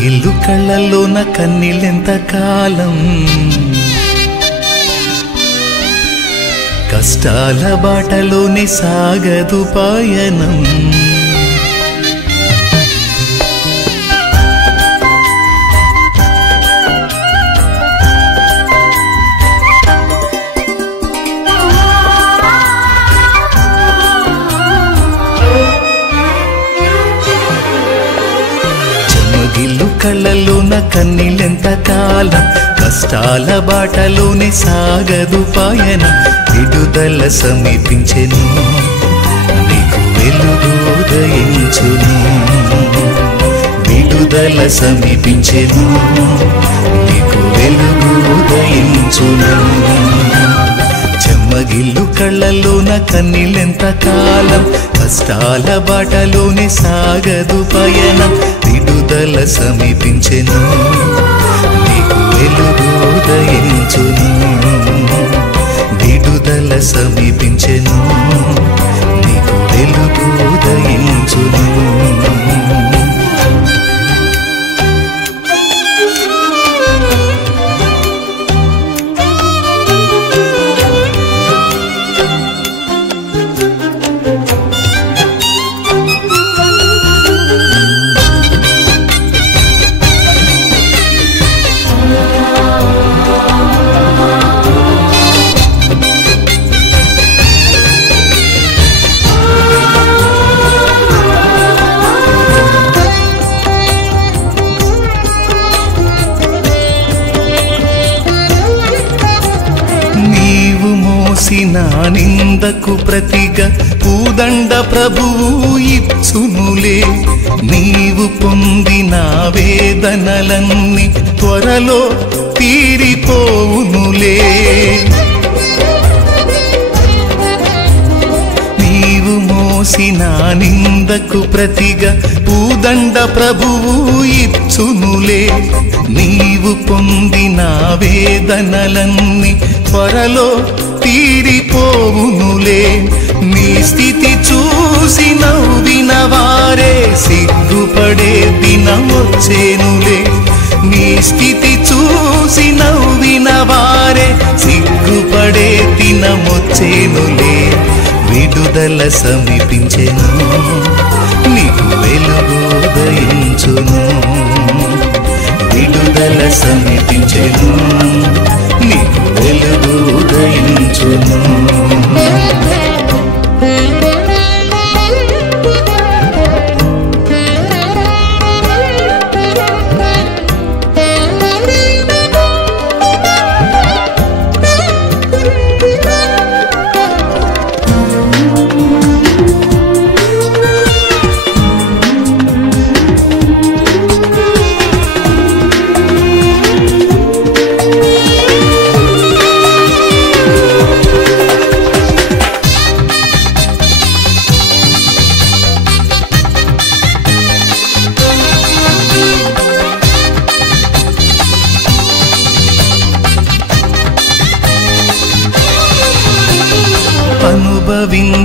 చెమ్మగిల్లు కళ్ళల్లోన కన్నీళ్ళెంత కాలం, కష్టాల బాటలోనే సాగదు పయనం. చెమ్మగిల్లు కళ్ళల్లోన కన్నీళ్ళెంత కాలం, కష్టాల బాటలోనే సాగదు పయనం. విడుదల సమీపించెను, నీకు వెలుగు ఉదయించును. విడుదల సమీపించెను, నీకు వెలుగు ఉదయించును. చెమ్మగిల్లు కళ్ళల్లోన కన్నీళ్ళెంత కాలం, కష్టాల బాటలోనే సాగదు పయనం. విడుదల సమీపించెను, నీకు వెలుగు ఉదయించును. విడుదల సమీపించెను, నీకు వెలుగు ఉదయించును. నా నిందకు ప్రతిగా పూదండ ప్రభువు ఇచ్చునులే. నీవు పొందిన వేదనలన్నీ త్వరలో తీరిపోవునులే. నీవు మోసిన నిందకు ప్రతిగా పూదండ ప్రభువు ఇచ్చునులే. నీవు పొందిన వేదనలన్నీ త్వరలో తీరిపోవునులే. నీ స్థితి చూసి నవ్విన వారే సిగ్గుపడే దినం వచ్చేనులే. నీ స్థితి చూసి నవ్విన వారే సిగ్గుపడే దినం వచ్చేనులే. విడుదల సమీపించెను, నీకు వెలుగు ఉదయించును. విడుదల సమీపించెను, నీకు వెలుగు ఉదయించును.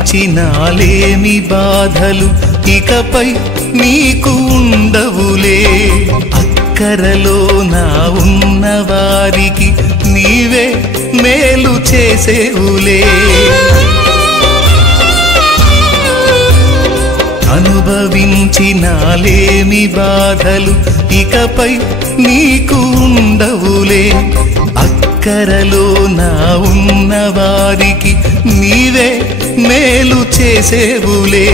అనుభవించినాలేమి బాధలు ఇకపై నీకు ఉండవులే. అక్కరలో నా ఉన్న వారికి నీవే మేలు చేసేవులే. అనుభవించినాలేమి బాధలు ఇకపై నీకు ఉండవులే. అక్కరలో నా ఉన్న వారికి నీవే మేలు చేసేవులే.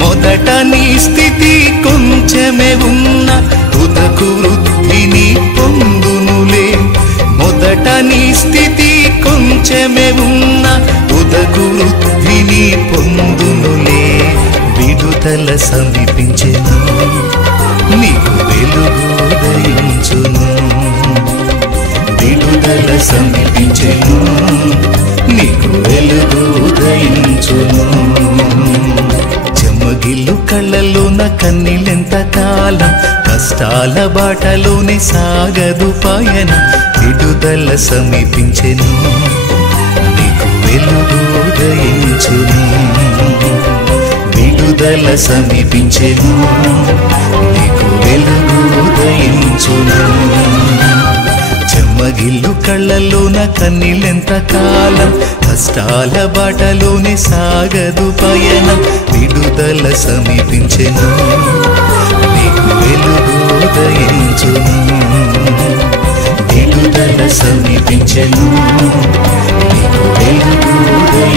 మొదట నీ స్థితి కొంచెమే ఉన్న తుదకు వృద్ధిని పొందునులే. మొదట నీ స్థితి కొంచెమే ఉన్న తుదకు వృద్ధిని పొందునులే. విడుదల సమీపించెను, నీకు వెలుగు ఉదయించును. విడుదల సమీపించెను, నీకు వెలుగు ఉదయించును. చెమ్మగిల్లు కళ్ళల్లోన కన్నీళ్ళెంత కాలం, కష్టాల బాటలోనే సాగదు పయనం. విడుదల సమీపించెను, నీకు వెలుగు ఉదయించును. విడుదల సమీపించెను, నీకు వెలుగు ఉదయించును. చెమ్మగిల్లు కళ్ళలోన కన్నీళ్ళెంత కాలం, కష్టాల బాటలోనే సాగదు పయనం, విడుదల సమీపించెను, నీకు వెలుగు ఉదయించును. విడుదల సమీపించెను, నీకు వెలుగు ఉదయించును.